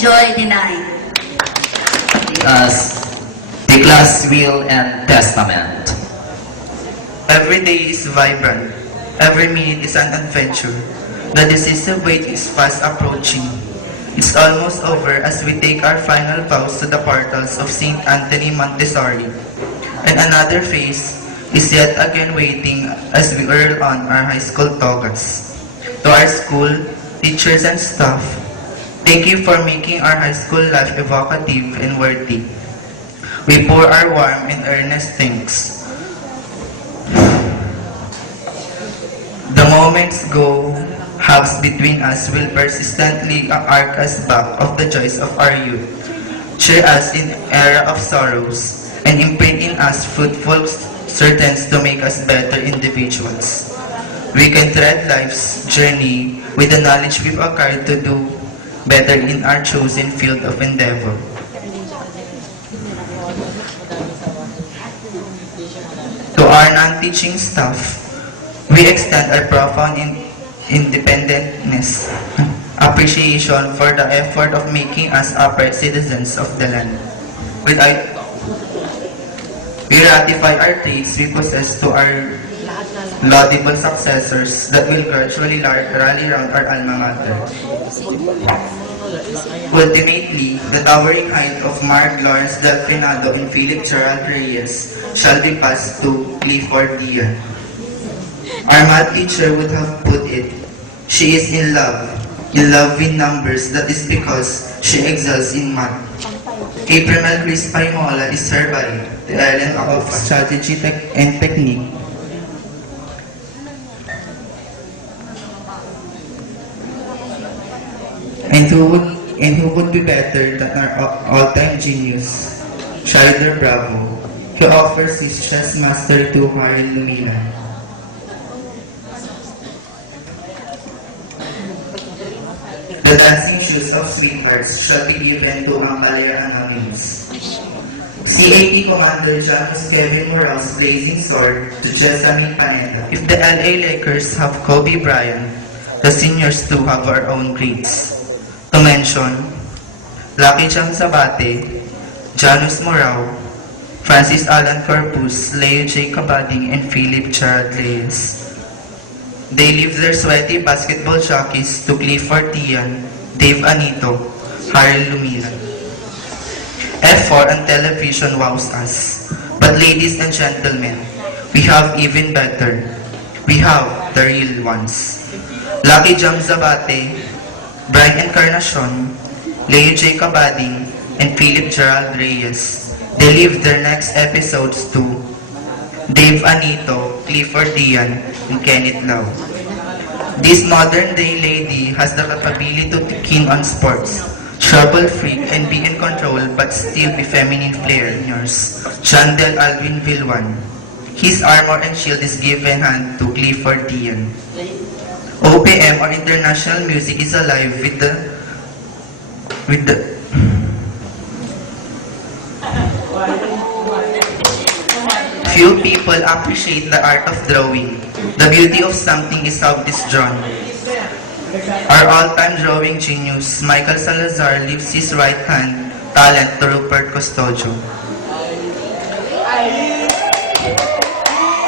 Joy Dinay. As the class will and testament. Every day is vibrant. Every minute is an adventure. The decisive wait is fast approaching. It's almost over as we take our final vows to the portals of St. Anthony Montessori. And another phase is yet again waiting as we whirl on our high school togas. To our school, teachers and staff, thank you for making our high school life evocative and worthy. We pour our warm and earnest thanks. The moments go halves between us will persistently arc us back of the joys of our youth, cheer us in era of sorrows, and imprint in us fruitful certainties to make us better individuals. We can tread life's journey with the knowledge we've acquired to do better in our chosen field of endeavor. To our non-teaching staff, we extend our profound independentness, appreciation for the effort of making us upright citizens of the land. We ratify our traits we possess to our laudable successors that will gradually rally around our alma mater. Ultimately, the towering height of Mark Lawrence Delfinado and Philip Gerald Reyes shall be passed to Clifford Dian. Our math teacher would have put it, she is in love with numbers, that is because she excels in math. April Chris Paimola is hereby the Ellen of Strategy and Technique. And who would be better than our all-time genius, Shider Bravo, who offers his chess mastery to Harry Lumina. The dancing shoes of sweethearts shall be given to Ampalia Anonymous. CAT Commander Janus Kevin Morales Blazing Sword to Jessamine Panetta. If the LA Lakers have Kobe Bryant, the seniors too have our own greats. To mention, Lucky Chang Sabate, Janus Morao, Francis Alan Corpus, Leo J. Cabading, and Philip Gerald Reyes. They leave their sweaty basketball jockeys to Clifford Dian, Dave Anito, Harry Lumina. F4 on television wows us. But ladies and gentlemen, we have even better. We have the real ones. Lucky Jam Zabate, Brian Encarnacion, Leo J. Cabading, and Philip Gerald Reyes. They leave their next episodes to Dave Anito, Clifford Dian, and Kenneth Lau. This modern-day lady has the capability to keen on sports, trouble-free, and be in control but still be feminine flair in yours. Chandel Alvin Vilwan. His armor and shield is given hand to Clifford Dian. OPM or international music is alive with the Few people appreciate the art of drawing. The beauty of something is how it is drawn. Our all-time drawing genius, Michael Salazar, leaves his right-hand talent to Rupert Custodio.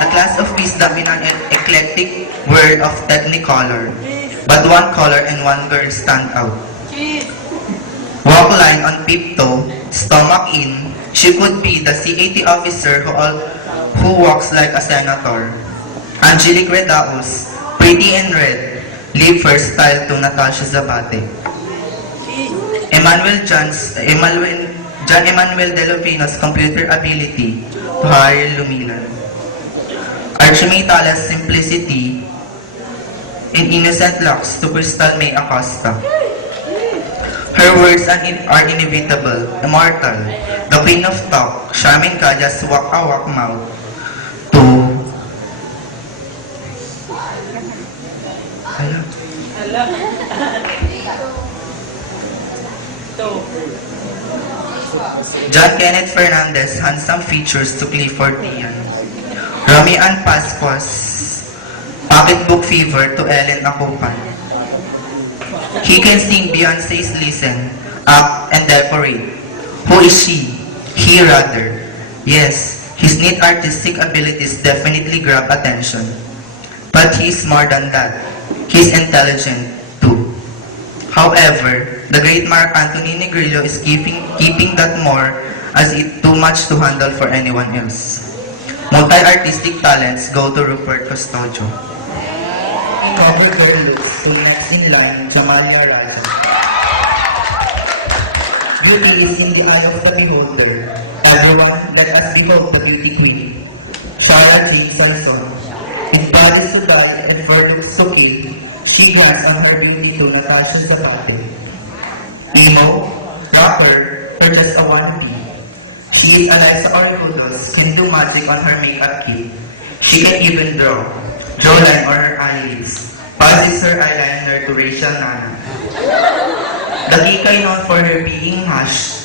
The class of wisdom in an eclectic world of technicolor, but one color and one girl stand out. Walk line on Pipto, stomach in, she could be the CAT officer who walks like a senator. Angelique Redaos, pretty and red, leave first style to Natasha Zabate. John Emmanuel Delopino's computer ability to Harry Lumina. Archie Tala's simplicity and innocent locks to Crystal May Acosta. Her words are inevitable, immortal. The queen of talk, Charmin Kaja's wak-awak mouth. John Kenneth Fernandez, handsome features to Clifford Dian. Romy Ann Pascuas, pocketbook fever to Ellen Acopan. He can sing Beyonce's Listen, Up, and Decorate. Who is she? He rather. Yes, his neat artistic abilities definitely grab attention. But he's more than that. He's intelligent, too. However, the great Mark Anthony Negrillo is keeping that more as it too much to handle for anyone else. Multi-artistic talents go to Rupert Custodio. Cover girl looks to next in line, Jamalia Raja. Beauty is in the eye of the beholder. Everyone, let us behold the beauty queen. Shara Jane Sarson. In body to body and for looks okay, she glanced on her beauty to Natasha Zapate. Emo, rapper, or just a wannabe. She is Eliza Orjudos, can do magic on her makeup kit. She can even draw jawline or her eyelids. Passes her eyeliner to Rachel Nana. The Kikay known for her being hash,